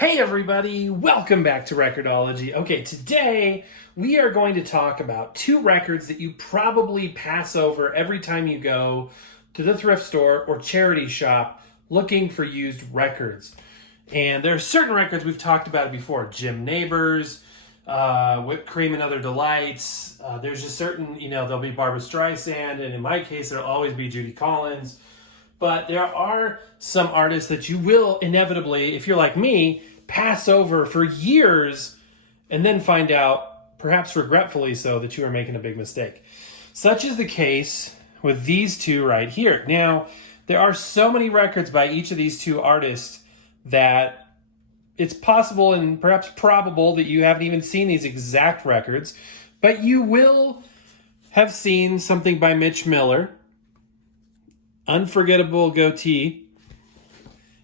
Hey everybody, welcome back to Record-ology. Okay, today we are going to talk about two records that you probably pass over every time you go to the thrift store or charity shop looking for used records. And there are certain records we've talked about it before. Jim Neighbors, Whipped Cream and Other Delights. There's just certain, there'll be Barbra Streisand, and in my case, there'll always be Judy Collins. But there are some artists that you will inevitably, if you're like me, pass over for years and then find out, perhaps regretfully so, that you are making a big mistake. Such is the case with these two right here. Now, there are so many records by each of these two artists that it's possible and perhaps probable that you haven't even seen these exact records, but you will have seen something by Mitch Miller, Unforgettable Goatee,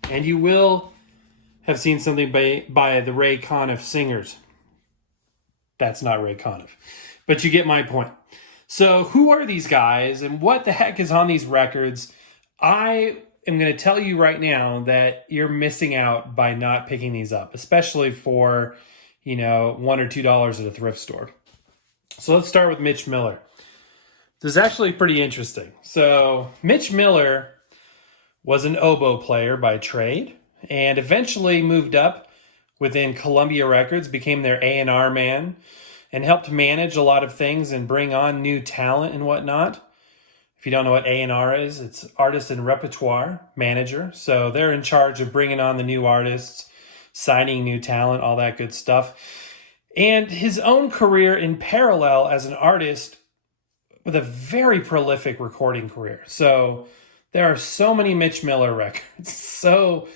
and you will have seen something by the Ray Conif Singers. That's not Ray Conif, but you get my point. So who are these guys and what the heck is on these records? I am going to tell you right now that you're missing out by not picking these up, especially for, $1 or $2 at a thrift store. So let's start with Mitch Miller. This is actually pretty interesting. So Mitch Miller was an oboe player by trade and eventually moved up within Columbia Records, became their A&R man, and helped manage a lot of things and bring on new talent and whatnot. If you don't know what A&R is, it's artist and repertoire manager. So they're in charge of bringing on the new artists, signing new talent, all that good stuff. And his own career in parallel as an artist with a very prolific recording career. So there are so many Mitch Miller records, so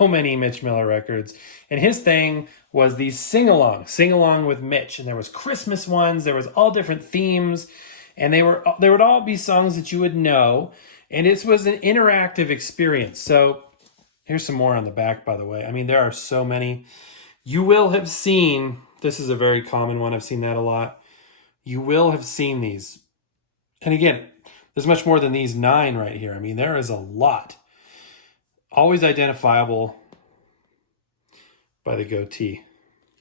many Mitch Miller records. And his thing was these sing along with Mitch. And there was Christmas ones, there was all different themes, and there would all be songs that you would know. And it was an interactive experience. So here's some more on the back, by the way. I mean, there are so many. You will have seen, this is a very common one, I've seen that a lot. You will have seen these. And again, there's much more than these 9 right here. I mean, there is a lot. Always identifiable by the goatee.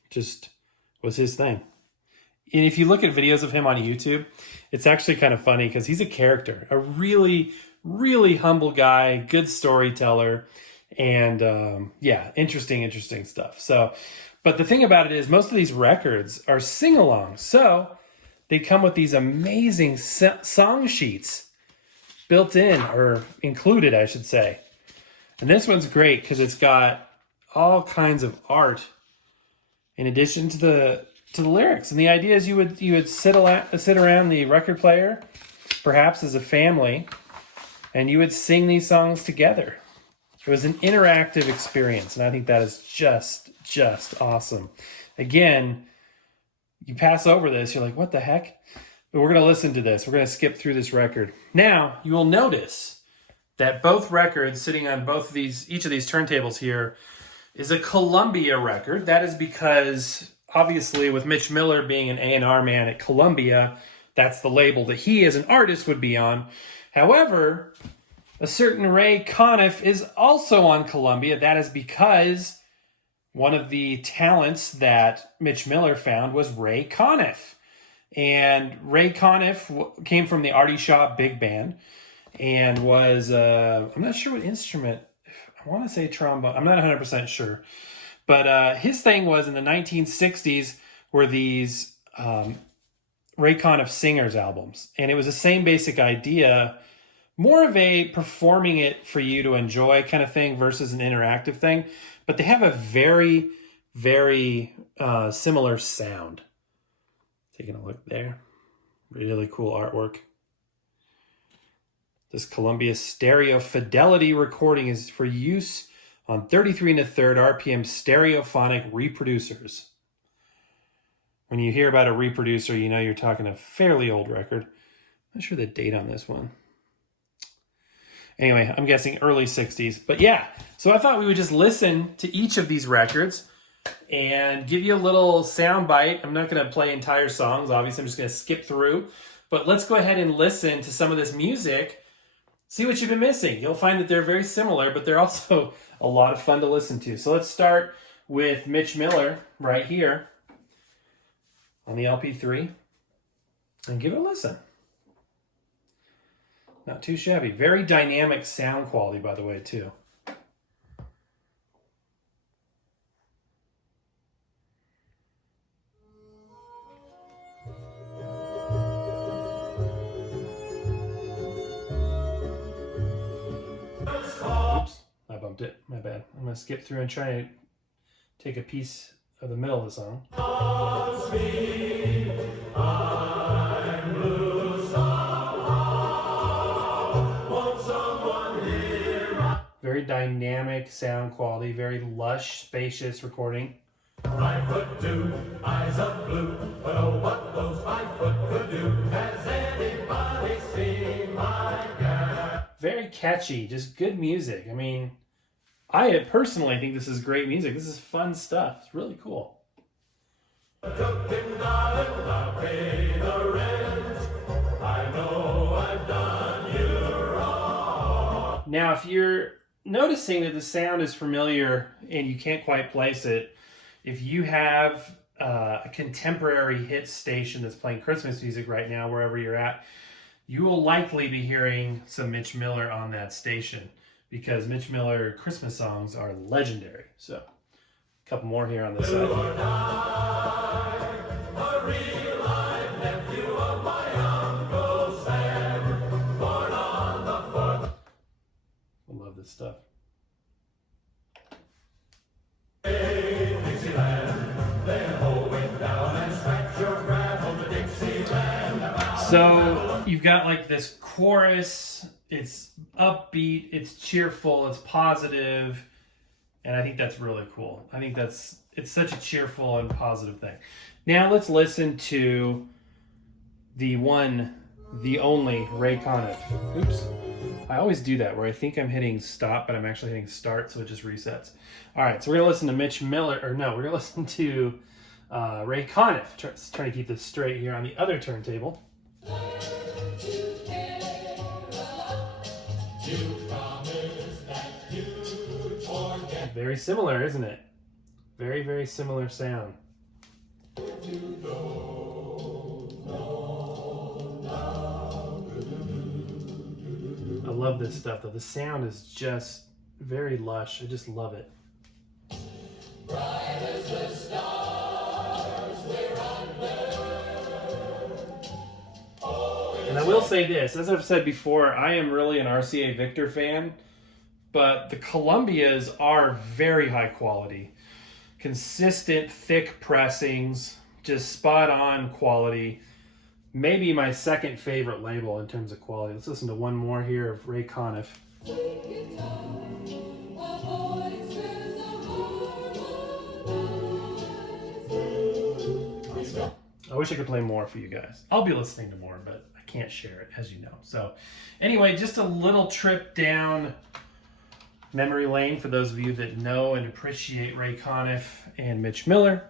Just was his thing. And if you look at videos of him on YouTube, it's actually kind of funny because he's a character. A really, really humble guy, good storyteller, and interesting stuff. So, but the thing about it is most of these records are sing-alongs. So they come with these amazing song sheets built in, or included, I should say. And this one's great because it's got all kinds of art in addition to the lyrics. And the idea is you would sit around the record player, perhaps as a family, and you would sing these songs together. It was an interactive experience, and I think that is just awesome. Again, you pass over this, you're like, what the heck? But we're going to listen to this. We're going to skip through this record. Now, you will notice that both records sitting on each of these turntables here is a Columbia record. That is because, obviously, with Mitch Miller being an A&R man at Columbia, that's the label that he as an artist would be on. However, a certain Ray Conif is also on Columbia. That is because one of the talents that Mitch Miller found was Ray Conif. And Ray Conif came from the Artie Shaw Big Band and was, I'm not sure what instrument, I want to say trombone, I'm not 100% sure. But his thing was in the 1960s were these Ray Conif Singers albums. And it was the same basic idea, more of a performing it for you to enjoy kind of thing versus an interactive thing. But they have a very, very similar sound. Taking a look there. Really cool artwork. This Columbia Stereo Fidelity recording is for use on 33 1/3 RPM stereophonic reproducers. When you hear about a reproducer, you know you're talking a fairly old record. I'm not sure the date on this one. Anyway, I'm guessing early 60s. But yeah, so I thought we would just listen to each of these records and give you a little sound bite. I'm not going to play entire songs. Obviously, I'm just going to skip through. But let's go ahead and listen to some of this music. See what you've been missing. You'll find that they're very similar, but they're also a lot of fun to listen to. So let's start with Mitch Miller right here on the LP3 and give it a listen. Not too shabby. Very dynamic sound quality, by the way, too. Oops, I bumped it. My bad. I'm going to skip through and try to take a piece of the middle of the song. Very dynamic sound quality, very lush, spacious recording. 5 foot 2, eyes of blue, but oh, what those 5 foot could do. Has anybody seen my guy? Very catchy, just good music. I mean, I personally think this is great music. This is fun stuff. It's really cool. Cooking, darling, I'll pay the rent. I know I've done you wrong. Now, if you're noticing that the sound is familiar and you can't quite place it, if you have a contemporary hit station that's playing Christmas music right now, wherever you're at, you will likely be hearing some Mitch Miller on that station, because Mitch Miller Christmas songs are legendary. So, a couple more here on this side. A real live nephew of my Uncle Sam, born on the 4th. I love this stuff. So you've got like this chorus, it's upbeat, it's cheerful, it's positive, and I think that's really cool. I think it's such a cheerful and positive thing. Now let's listen to the one, the only Ray Conif. Oops. I always do that where I think I'm hitting stop, but I'm actually hitting start, so it just resets. All right, so we're gonna listen to Mitch Miller, or no, we're gonna listen to Ray Conif. Trying to keep this straight here on the other turntable. Very similar, isn't it? Very, very similar sound. I love this stuff though. The sound is just very lush. I just love it. Bright as the stars, we're And I will say this, as I've said before, I am really an RCA Victor fan, but the Columbias are very high quality. Consistent, thick pressings, just spot on quality. Maybe my second favorite label in terms of quality. Let's listen to one more here of Ray Conif. Awesome. I wish I could play more for you guys. I'll be listening to more, but I can't share it, as you know. So anyway, just a little trip down memory lane for those of you that know and appreciate Ray Conif and Mitch Miller,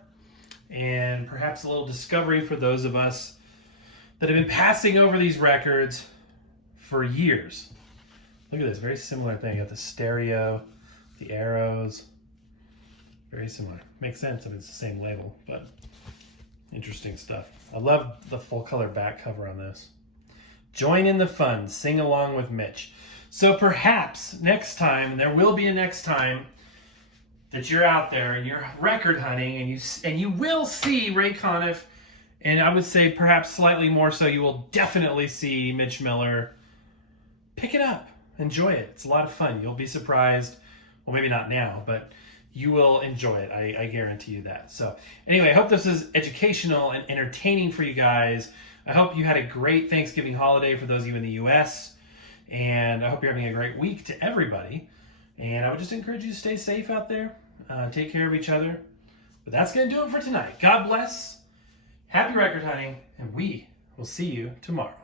and perhaps a little discovery for those of us that have been passing over these records for years. Look at this, very similar thing. You got the stereo, the arrows, very similar. Makes sense if it's the same label, but interesting stuff. I love the full color back cover on this. Join in the fun, sing along with Mitch. So perhaps next time, and there will be a next time, that you're out there and you're record hunting and you will see Ray Conif, and I would say perhaps slightly more so, you will definitely see Mitch Miller. Pick it up. Enjoy it. It's a lot of fun. You'll be surprised. Well, maybe not now, but you will enjoy it. I guarantee you that. So anyway, I hope this is educational and entertaining for you guys. I hope you had a great Thanksgiving holiday for those of you in the U.S., and I hope you're having a great week to everybody. And I would just encourage you to stay safe out there. Take care of each other. But that's going to do it for tonight. God bless. Happy record hunting, and we will see you tomorrow.